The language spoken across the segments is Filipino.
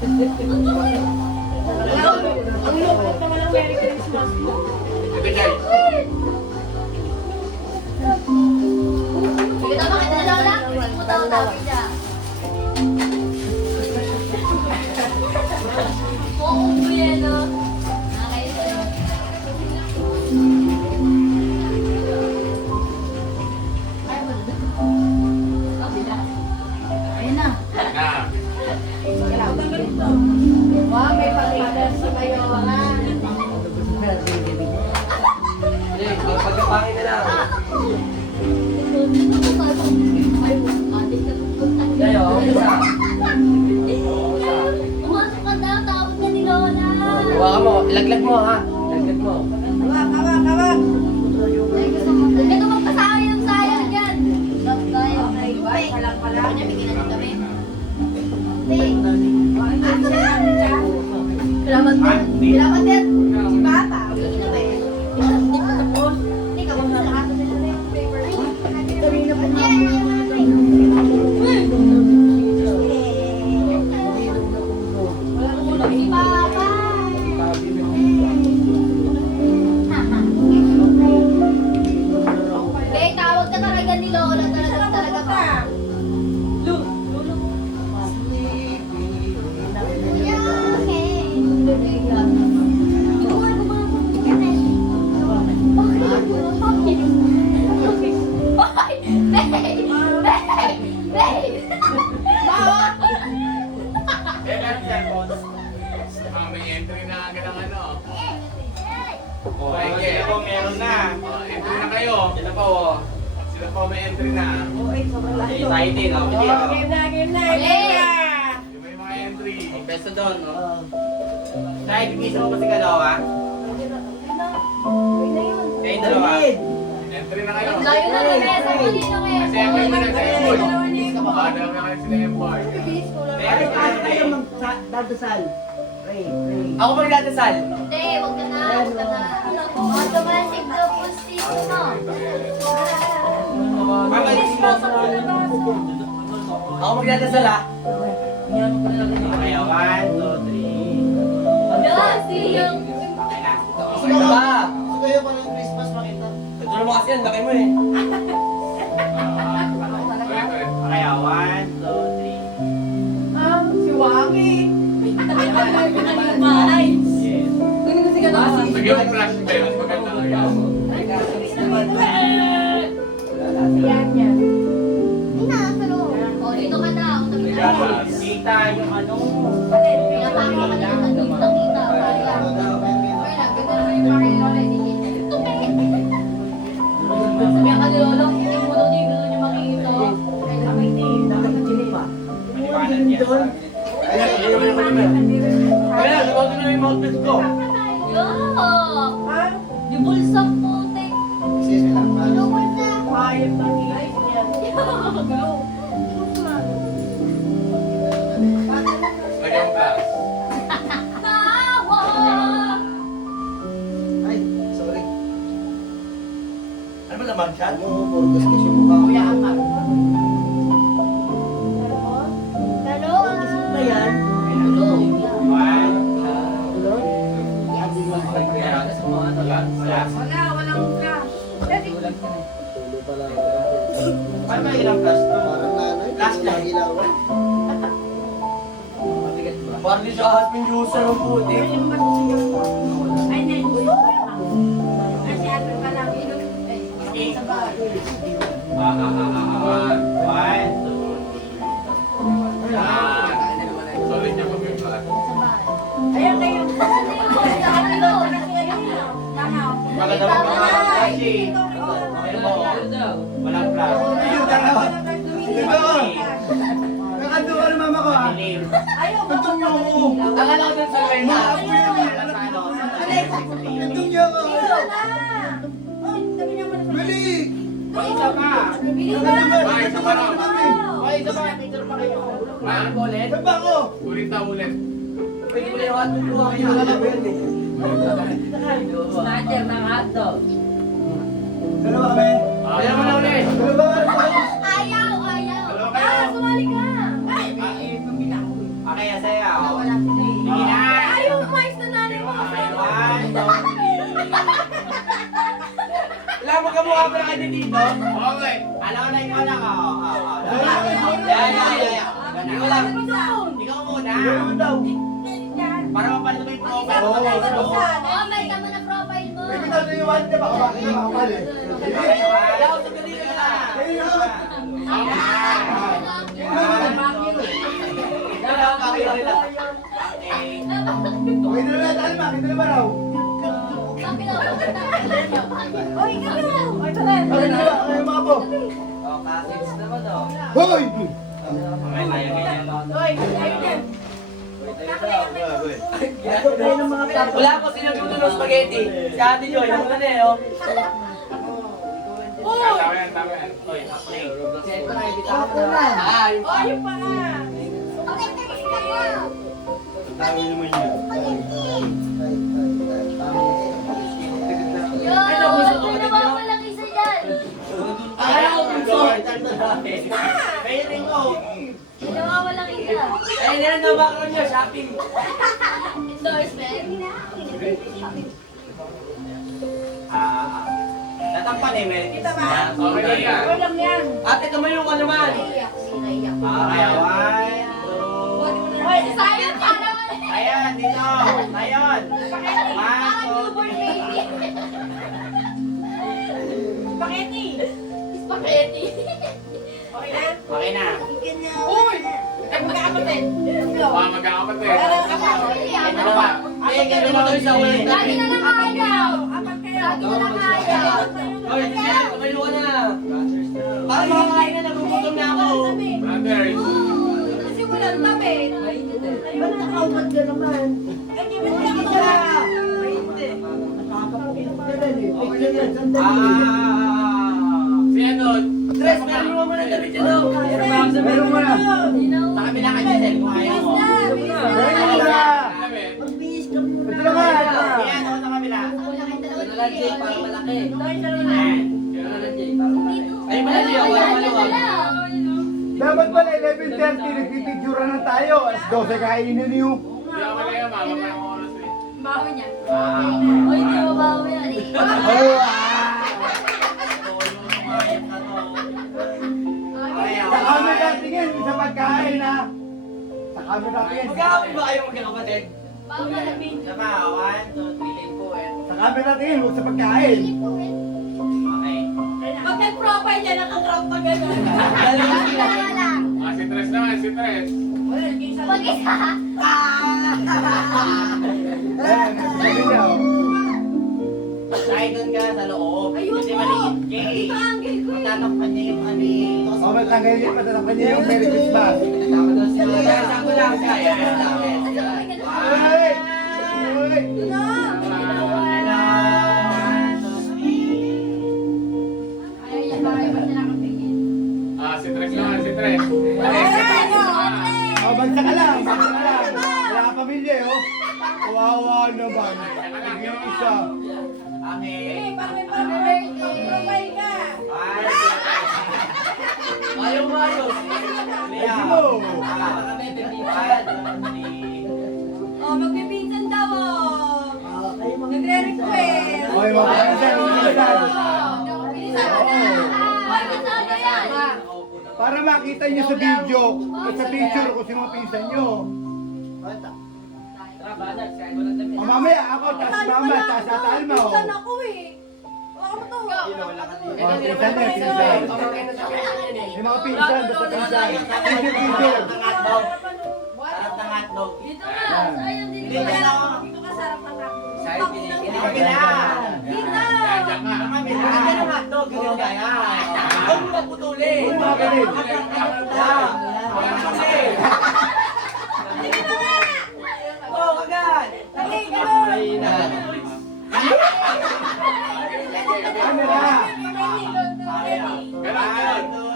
Ang lupit naman ng Merry Christmas. Ito, Jai. Kita ba kita na lola? Mutaw-tawi siya. Oo, buwelo. Nakakaisa. Ayun na. Na. Wow, may pag-itas sa kayo. Hindi, pagkapangin na lang. Tayo, isa. Pumasok ka daw, tawag ka ni Lola. Hawakan mo, laglag mo ha. Laglag mo. Ito magpasayang sayang dyan. Stop tayo. Kanya, bigyan natin kami. Salamat din. Salamat din. Si Bata. Bigyan na ba eh? Hindi ka kung sa kaso nila na yung flavor. Sabihin na pa niya. Si Papa. Eh, tawag ka talaga ni Lola. Talaga ka. May entry na agad ang ano. Oh, Okay. sila po meron na. Entry na kayo. Sila po. Sila po may entry na. Excited. Oh, hindi ako. Game na. Yung may mga entry. Peso doon, no? Dahil, bigisa mo pa si Kalawa? Kayo dalawa. Entry na kayo. Layo na kami sa kanino ngayon. Kasi Empoy mo na sa Empoy. Bada kami kayo sila Empoy. Meron ka Tayo magdadasal. Pray. Ako magdadasal. Hindi, wag ka na. Automatic daw po si ano. Mamalis mo. Ako magdadasal ha. Okay, 1, 2, 3. Kasi yung... Sino ba? Gusto kayo pa ng Christmas makita? Tulong mo kasi yan, laki mo eh. Okay, 1, 2, 3. Si Waki. Yes. Sige yung flash ba yun? Maganda nga yun. Yan. O, dito ka daw. Kita yung ano. Pinapakaw ka na ng kita. Sabi ka ni Lolo, hindi mo daw di gusto niya makikita. Maliwanag yan. Kaya, sumagot na yung mouthpiece ko. Yo! Yung bulsa po, te. Excuse me lang. Ano bulsa? Quiet lang yan. Lagyan yung flash. Tawa! Ay, sorry. Ano ba naman siya? Ano, burgos kasi yung mukha ko. Dalawa. Ba yan? 1. Walang flash. Paano ba ilang plus to? Parang nanay. Last night. Ilawan. Parang di siya husband user ng puti. One, two. Solid niya mag yung flash. Ayan kayo. Maganda mo mga kasi. Okay mo. Walang plus. Nakatuwa na mama ko ha. Madilim. Nandun niyo ako. Akala ko dun sa way na. Nandun niyo ako. Bili! May isa pa. Ay, isa pa raw. May isa pa. Picture pa kayo. Ah, Ulit. Saan ba ako? ulit na ulit. Pwede mo na yung hotdog ko. Kaya wala na yun eh. Snatcher ng hotdog. Dalawa kami. Kaya mo na ulit. Dalawa kami. Ayaw! Dalawa kayo. Sumali ka! Okay, saya. tumama ka din dito. Okay. Alam ko na ikaw lang. Ikaw lang. Ikaw muna. Gano'n daw. Para mapalit mo yung profile mo. Oh, may tama na profile mo. May kita na yung one, di ba? Bakit na makapal eh? Daw, sagali ka na. Daw, pakita nila. Okay na lang, Alma. Kita na ba raw? Sabi na ako. Oy, kami na. Oy, tara. Okay na lang, okay mga po. Kasins naman daw. Hoy! May ganyan. Oy, ayun. Wala ko sinabuto ng spaghetti. Si Ate Joy, ano na eh, oh. Tama yan, tama yan. Oy, play. Oy, yung pa nga. Dami naman yan. Yo, ano ba walang isa dyan? Akala ko pinso. Kaya rin ko. Ano ba walang isa? Ay, nilang na background niya, shopping. Endorsement? Natampan eh, Mel. Kita ba? Okay lang yan. Walang yan. Ate, tumayo ka naman. Naiyak. Naiyak. Kaya, 1, 2. Oy, sayang para Ayan, dito. Ayan. Parang newborn baby. Spaghetti. Spaghetti. Okay na? Okay na. Uy! Ay, magkakapatid. Mga magkakapatid. Ay, ano ba? Ay, gano'n mo doon sa ulit. Lagi na lang ayaw. Apat kayo. Lagi na lang ayaw. Oy, sige, tumayo ka na. Parang makakain na, nagugutom na ako. Brothers. Kasi walang tabi. Ba't nakaumad ka naman? Ay, di ba siya Si ano? Tres, meron mo muna damit dyan, oh. Meron mo na. Sa kabila ka dyan, kung ayaw mo. Meron mo na. Alam eh. Ito na nga. Ayan, ako sa kabila. Para malaki. Ay, pala siya, wala maluwag. Dapat pala 11:30 nagpipicture na tayo. Alas 12 kainin niyo. Hindi ako na yan, mama. May oras eh. Baho niya. Oy, di mo baho yan. Sa camera tingin sa pagkain ha. Sa camera tingin. Magkakapit ba kayo magkakapatid? Baho na namin. Sama, 1, 2, 3, Sa camera tingin, huwag sa pagkain. Okay. Pag nag-profile yan, nakakrop pa gano'n. Ah, si Tres naman, si Tres. Mag-isa. Ayan, sabi niya. Tayo doon ka sa loob. Hindi maliit ka eh. Ito ang angle ko. Tatakpan niya yung ano eh. O, matanggal niya, patatapan niya yung Merry Christmas. Tama daw siya. Kaya sabi lang siya. Ayan, ayan. Uy! Uy! Ah, si Tres naman, si Tres. O, bagsa ka lang, bagsa ka lang. Wala ka pamilya eh, oh. Kawawa naman. Yung isa. Okay. Profile ka. Ayaw mo ayos. Lea. Ayos mo. Kami, pipipan. Oh, magpipinsan daw oh. Nagre-request. Oy, mapapinsan, mapapinsan. Oy, kasama yan. Para makita niyo sa video, at sa picture kung sino ang pinsan niyo. O, mamaya ako, tas mama, tas ata Alma, oh. Pinsan ako eh. Wala mo to. O, pinsan niya, pinsan. Yung mga pinsan, basta pinsan. Picture. Sarap ng hotdog. Dito nga. Sayang din Hindi ka na ako. Dito ka sarap ng hapon. Hindi kami na. Dito. Yan, yan nga. Kami na. Hindi ng hotdog. Ganyan kaya. Huwag mo magputulin. Huwag mo magputulin. Magputulin. Oh, kagat. Dali, gano'n. Ay, na. Camera. Ganun, ganun.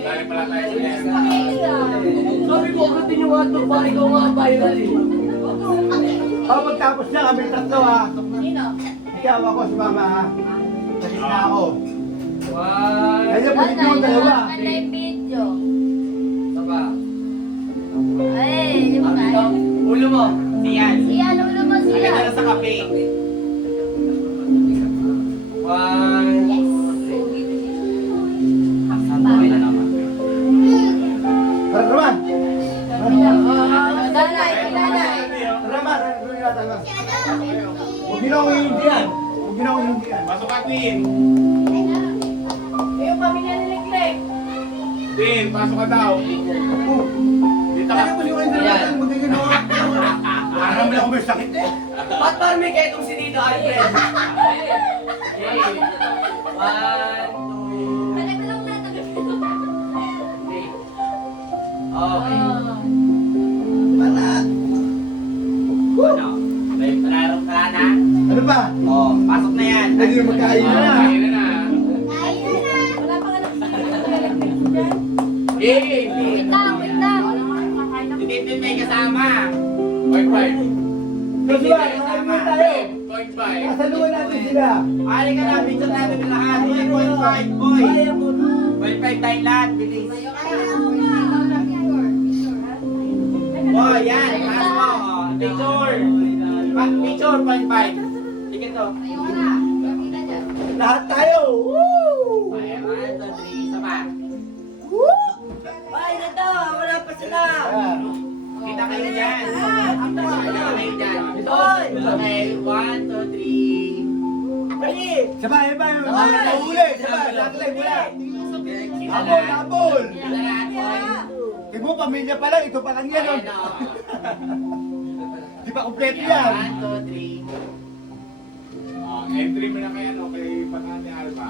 Dali pala tayo sa yan. Sabi ko, ulitin yung hotdog para ikaw nga viral eh. O, pagtapos na kami tatlo ha. Nino? Ikaw ako si Mama ha. Salis na ako. One. Kaya pwede yung dalawa. video. Saba. Ay, yung kaya. Ulo mo. Siyan. Siya, ulo mo Agad siya. na sa kape. One. Yes. Okay na naman. Tara, Raman. Danay, danay. Raman, huwag niyo akong hihindihan. Huwag niyo akong hihindihan. Pasok ka, Tin. Yung pamilya ni Leclerc. Tin, pasok ka daw. Dito ka. Parang naman ako may sakit eh. Ba't parang may ketong si Tito Alfred? Okay. One, two, Palagulong na, tagapito. three. Okay. Ano? May panarong ka na? Ano ba? Oh, pasok na yan. Hindi na magkain na. Kain na na. Wala pa nga nagsisigil dyan. Eh, Wait lang, wait lang. Hindi din may kasama. Point five. Kasi ba, kakain tayo. Point five. Kasaluhan natin sila. Pari ka na, picture natin yung lahat. 1.5, boy. 1.5 tayong lahat, bilis. Oh, yan. Pass mo. Oh, picture. Picture, 0.5. Sige to. Lahat tayo. Woo! Okay, 1, 2, 3. Isa pa. Ay, ito, wala pa sila. Ayan. Kita kayo dyan. Kita kayo dyan. Okay, 1, 2, 3. Sabay, sabay. Nahuli. Sabay, lahat mula. Habol, habol. Kita lahat, boy. Ibo, pamilya pa lang. Ito pa lang yan. Ayan, Oh. oh. Di ba kompleto yan? 1, 2, 3. Entry mo na kay ano, kay Patan ni Alba.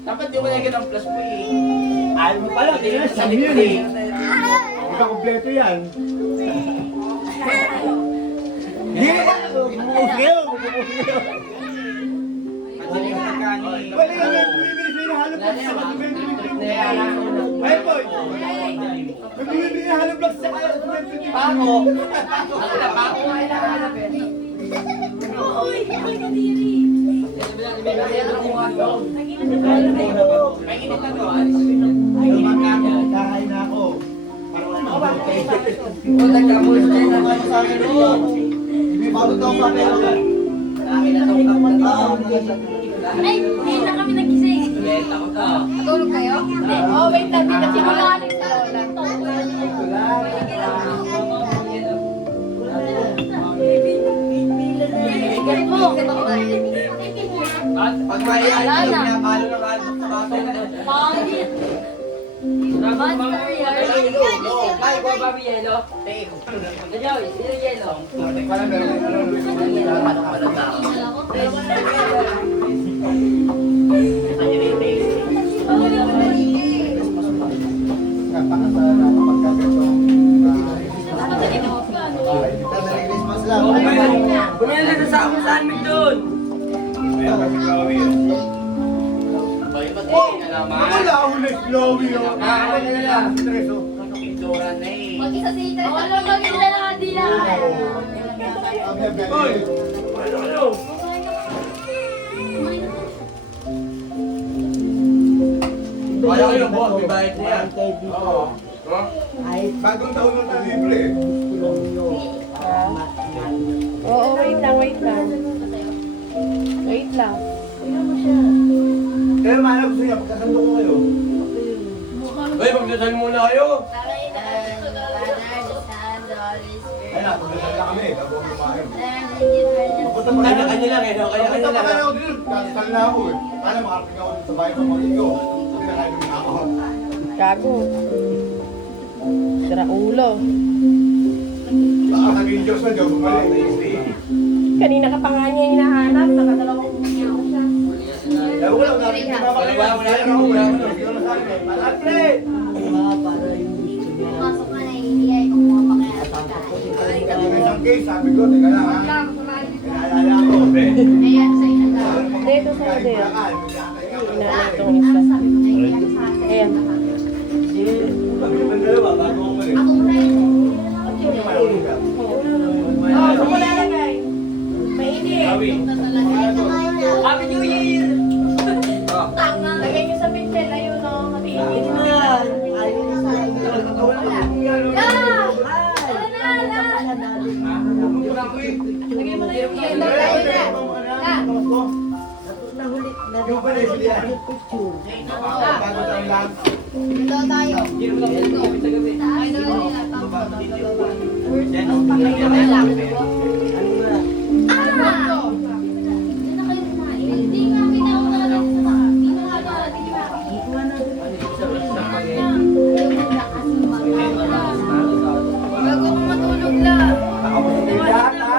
Dapat di ko lagyan ng plus po eh. Ayaw mo pala. Sabi yun eh. Di ba kompleto yan? Hindi. Bumukil. Bumukil. Kasi yung magkano eh. Wala nga nga. Bumibili sa'yo ng halong blocks sa mga Ay, boy. May bumibili ng halong blocks sa kaya. Pako. Ako na pako. May init na to. Ay, init na to. Kakain na ako. Parang wala na ako. Bago daw pa pero Ay, hindi na kami nagising. Tulog kayo? Oh, wait lang. Dito si Lola. Pag may ayaw, pinapalo na kayo sa bato. Pangit. Monster yan. Ay, ko ba may yelo? Bumili na sa amin sa amin doon. Ayan, kasi Chloe. Bay, ba't hindi na naman? wala akong na-slowy oh. Stress oh. Pintura na eh. Mag-isa si Itra. Wala mag-isa na nga dila. Hoy! Kaya kayo po, may bayad na yan. Oo. Oh? Bagong taon na libre eh. Oo, wait lang, wait lang. Wait lang. Pero mahal ko sa'yo, pagkasando ko kayo. Bay, magdasal muna kayo. Kaya, pagkasal na kami, bago ako kumain. Pupunta pa Kanya-kanya lang eh, no? Pupunta Kanya-kanya pa lang. kaya ako dito, kasal na ako eh. Paano makarating ako dito sa bahay ng mga ko? Hindi na kayo na ako. Gago. Sira ulo. Baka naging Diyos na Diyos, bumalik. Kanina ka pa nga niya hinahanap. Nakadalawang umiyak ko siya. Kaya wala, natin si Mama kayo. Wala. Hindi ko na sa akin. Alfred! Pasok na naiiyak kung mga pakaya. May isang case, sabi ko, teka lang ha. Naalala ko. Ayan, sa inaga. Dito sa Kahit ode. bulakan, Inaanap itong isa. Sabi ko naiiyak sa akin. Ayan. Sabi ko ng dalawa, bago ako umalis. Ako na yun. Hindi marunong ka. Oh, saan mo lalagay? Mainit. Chloe. pala yung yan. Bago tayo lang. Dito tayo. Ay, dalawa nila. Hindi nga, binaw talaga sa mga. Bago ko matulog lang. Ako mo sa lahat, ha?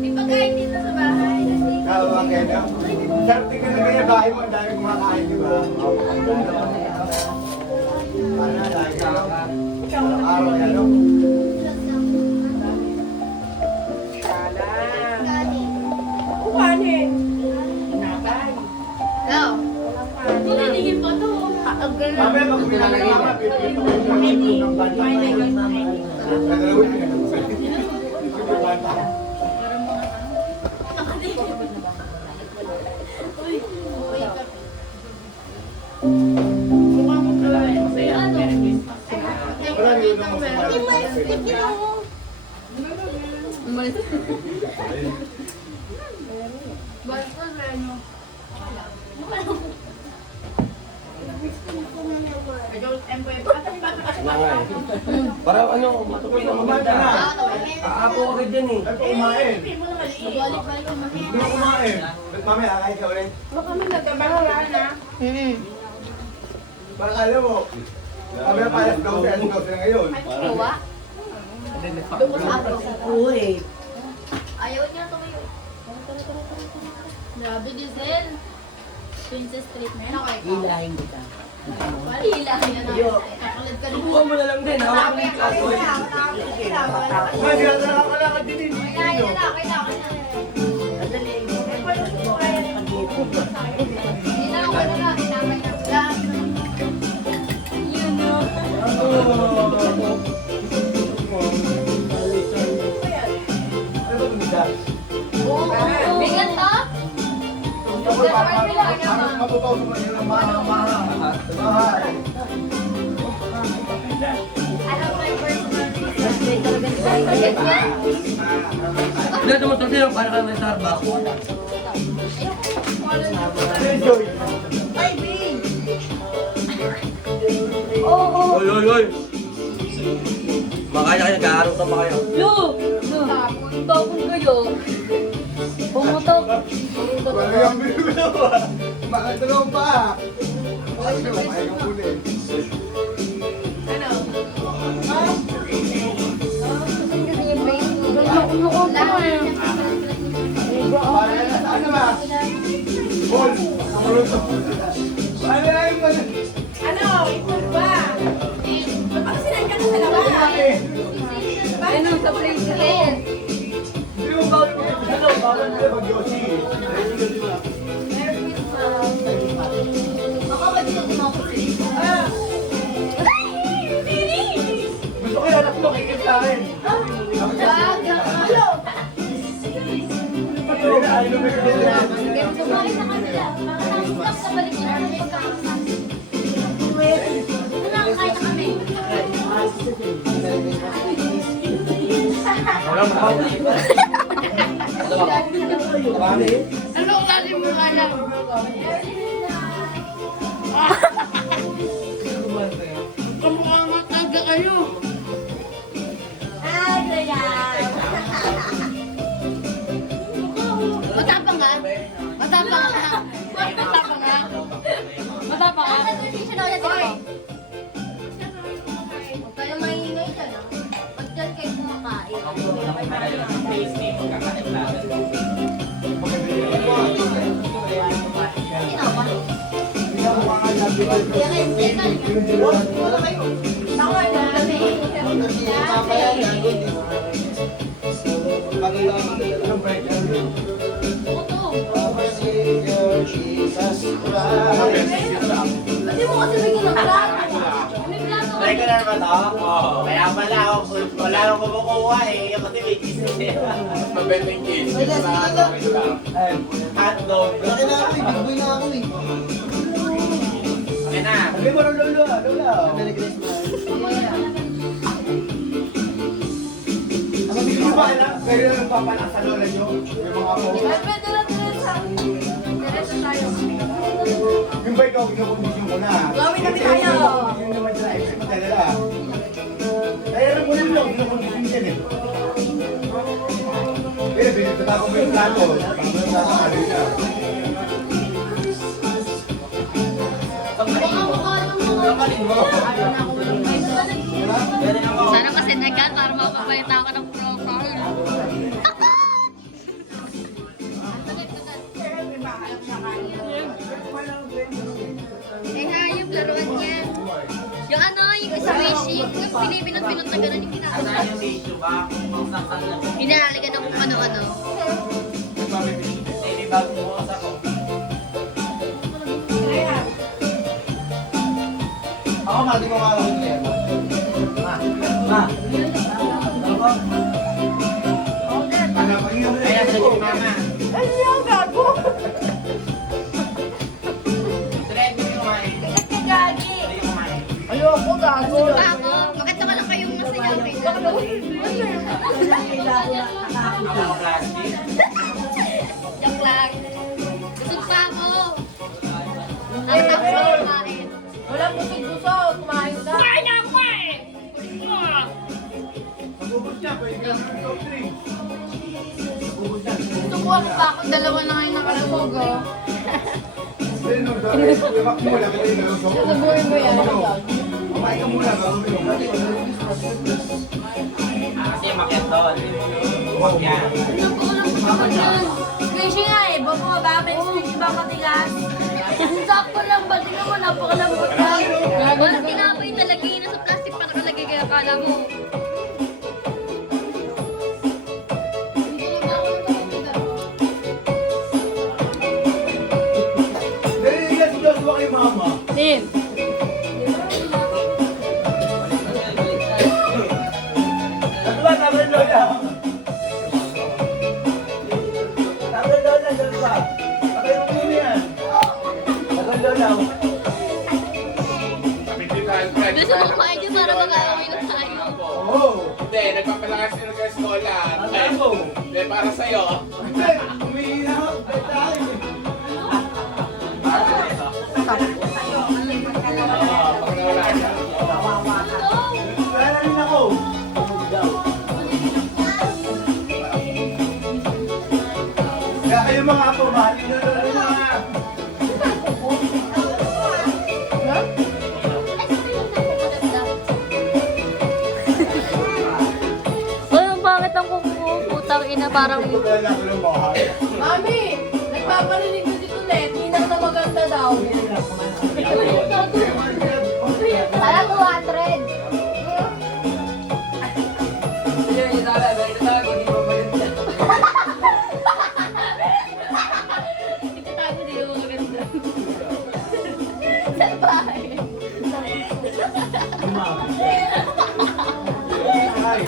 Ipagkain dito sa bahay. Okay, no? Sarap tingnan na kaya bahay mo, ang dami kumakain, di ba? Para lagi ka araw na, no? Kuhanin. Nakay. Hello? Tuliligin pa to. Mamaya pag pinalagay ka, pipito ko yung mga ng bata. Nagalawin niya. Yung bata. Wala rin yung mga Parang ano, matukoy na maganda. Aapo agad yan eh. Ay, kumain. Hindi kumain. Ba't mamaya, kakain ka ulit? Baka kami nagkabahala na. Parang alam mo, kami na palas daw sila ngayon. Kuha? Ayaw niya tumayo. Grabe, Giselle. Princess treatment. Okay. Hilahin kita. Hilahin na natin. Kakalad ka rin. Buka mo na lang din. Hawak mo yung kasoy. May ginagawa ka lang at din. Kailangan na, kailangan na. Hindi na ako na lang. Kailangan na. Yun o. Ano ba bunda? Bigat to? Mabubaw mo yun ang maha. Bahay. Alam mo yung personal reason. Bigat yan. Hindi ito matuloy lang para ka may Starbucks. Enjoy. Oy, oy, oy. Makaya kayo, nag-aarong ka pa kayo. Tapon kayo. Pumutok. Wala yung binugawa. Makatulong pa. Ay, kumain ka muna eh. Ano ba? Bol. Ano na yung mga... Ano? Ikot ba? Baka sinandiyan ka sa labas. Ano sa place again? Hindi mo bawal mo yung ano, bawal mo yung mag-yoshi. Baka ba dito kumapot dito? Gusto ko yung anak mo, kikip sa akin. Ay, lumikot na. Sumakit sa kanila. Nakatapos sa balik nila ng pagkakasama. Nakakain na kami. Wala mo ako. Ano kasi mo ka lang? Kamukha mataga kayo. Matapang nga. Matapang nga. Matapang nga. Matapang nga. Huwag kayong maingay dyan, ah. Pag dyan kayo kumakain. Sino ba? Wala kayo. Tawar na kami. Kasi mo kasi may ginaplato. May plato Try ko na naman to. Kaya pala ako, wala akong kumukuha eh. Kasi may cheese eh. Mabending cheese. Hotdog. Laki na ako eh, big boy na ako eh. Okay na. Sabi mo, Lola. Merry Christmas. Ang mabigyan Hindi ba alam? Kayo lang nagpapalak sa lola nyo? Yung mga po. Pwede lang Teresa. Teresa tayo. Yung ba ikaw, kinakondisyon ko na. Gawin namin tayo. Yung naman sila, exit mo talaga. Kaya alam mo nito, kinakondisyon yan eh. Kaya binitatago mo yung plato. Pag mo yung plato, ano siya. Kamalin mo. Sana kasi nagan para makapabalita ako ng profile. Eh, hayop, laruan niya. Yung ano, yung isa wishing, yung pinipinot-pinot na gano'n yung ginagawa. Ano yung tissue ba? Kung saan lang. Hinahalikan ng kung ano-ano. May bagong bukas ako. Ako, mali ko makakawin ko yan. Ma. Pag-inom na Kaya yan sa ko. mama. Ano yung gago? Direct hindi kumain. Gagi. Hindi kumain. Ayoko gago. Bago, maganda ka lang kayong masayawin. Ako plastic. Joke lang. Busog pa ako. Nakatapos ko kumain. Walang busog-busog. Kumain ka. Kumain na ako eh! Pag-ubos niya, pwede ka ng soft drink. Pag-ubos niya. Tubuhan pa ako. Dalawa na ngayon nakalusog oh. Hindi, no, sorry. Iwak mo lang, pwede ka ng soft drink. Sasabuhin mo yan. Kumain ka muna, bago uminom. Kasi makiat doon. Huwag yan. Squishy nga eh. Bumaba may squishy ba matigas? Sakto lang ba? Tingnan mo, napakalambot lang. Walang tinapay nalagay na sa plastic pa nakalagay kaya akala mo. Dali yan, si Joshua kay mama. Tin. Dalawa, tagal lola. Tagal lola, dalawa. Tagal mo muna yan. Tagal lola. Gusto mo kumain dyan para makakawin na tayo. Oo. Hindi, nagpapalakas sila ng eskola. Alam mo. Hindi, para sa'yo. Hindi, umiina ako. Tayo. Pag nawala siya. Wala na rin ako. Kaya kayo mga apo, mahalin na rin mga. Uy, ang pangit ang kuko. Putang ina, parang... Kaya na ako ng bahay. Mami, nagpaparinig ko dito net. Hinang na maganda daw. Parang 200. Yun, yung sabi, balik na tayo, hindi mo maganda. Itatago din yung maganda. Sa bahay. Ay.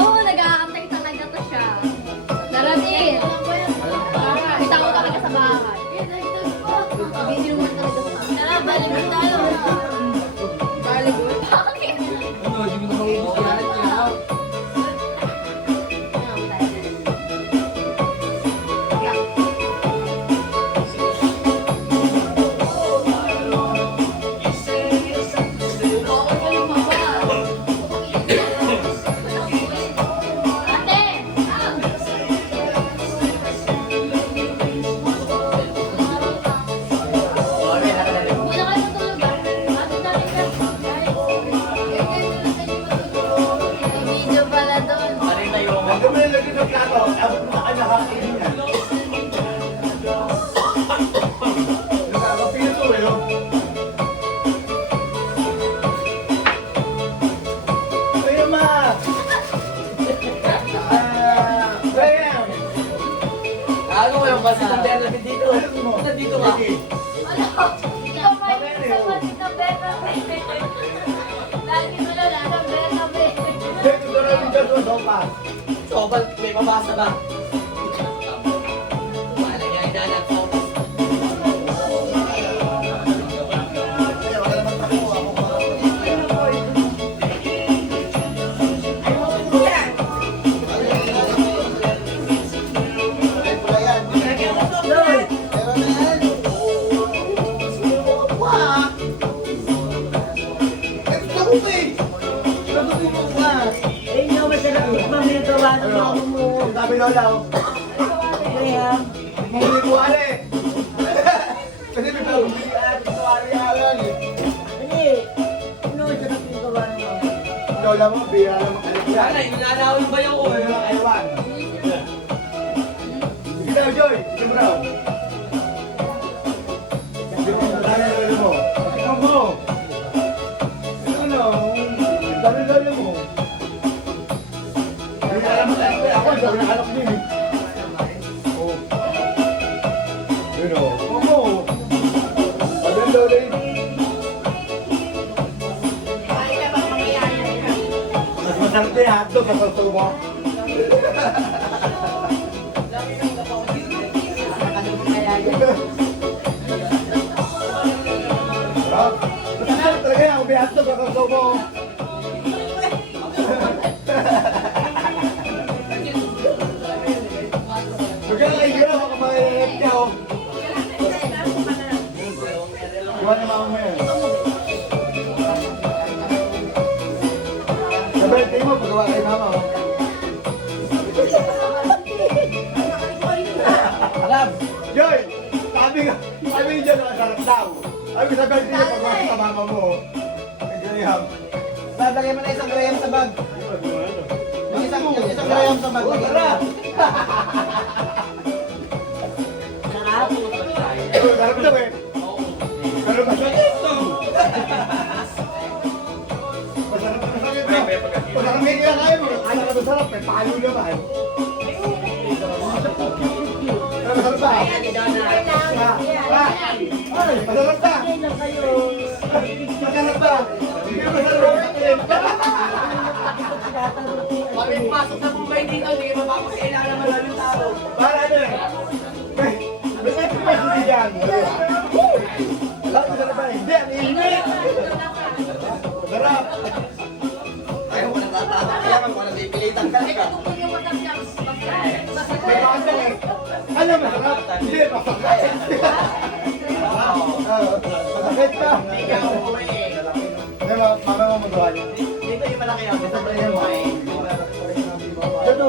Oo, nag-aantay talaga to siya. Darating. Kita ko talaga sa bahay. Busy naman talaga sa bahay. Tara, balik na tayo. Balik mo? Bakit? Ano, hindi mo na maubos yan. Video pala doon. Marita yung... Huwag mo nilagay sa plato. Abot mo na kayo nakakainin yan. Nakakapilo to eh. Oh. Kuya Ma! Graham! Gago mo yung basta ng dera dito. Ano mo? Nandito ka. Sige. Lagi mo na lang ang Bernabe. Check ko na rin dyan sa sopa. Sobal, may mabasa ba? Wala yan, dalag, sopas. Lola, oh. Mamuli ko ano eh. Kasi may pabili ate sa ari-aral eh. Lola mo, bira lang makalit yan. Sana, inanawin ba yung Wala lang ayawan. Sige daw, Joy. Sige mo daw. Sige mo, dami lolo mo. Ikaw mo. Ano, dami lolo mo. Hindi alam mo tayo. Ako, dami na anak din eh. Oh. Yun o. Oo. Dami lolo eh. Mas masarap din hotdog sa gusto mo. Masarap talaga yan. Kung may hotdog sa gusto mo. Huwag ka nakikira. Baka makikinig ka oh. Iwan na mama mo yan. Sa birthday mo, pagawa kay mama oh. Love. Joy! Sabi niya na masarap daw. Sabi ko sa birthday niya, pagawa sa mama mo. Ang ganyan. Lagay mo na isang graham sa bag. Yung isang graham sa bag. Sarap! Sarap daw eh. Pero masakit to. Masarap na masakit to. Masarap hindi na kayo. Alam ka masarap eh. Palo naman. Pero masarap ba? Ay, masarap ba? Masarap ba? Hindi masarap ba? Pag pasok na Mumbai dito, hindi ka mapapakailangan ng maraming tao. Para ano eh? May epic yan. Masarap ba? Hindi, ang init. Masarap. Ayaw ko nang tatawa. Kaya man ko nagpipilitan ka. May pangkat eh. Alam, masarap. Hindi, masakit. Masakit pa. Hindi, mama mo magawa niyo. Dito yung malaki ako. Sa graham mo. Ito.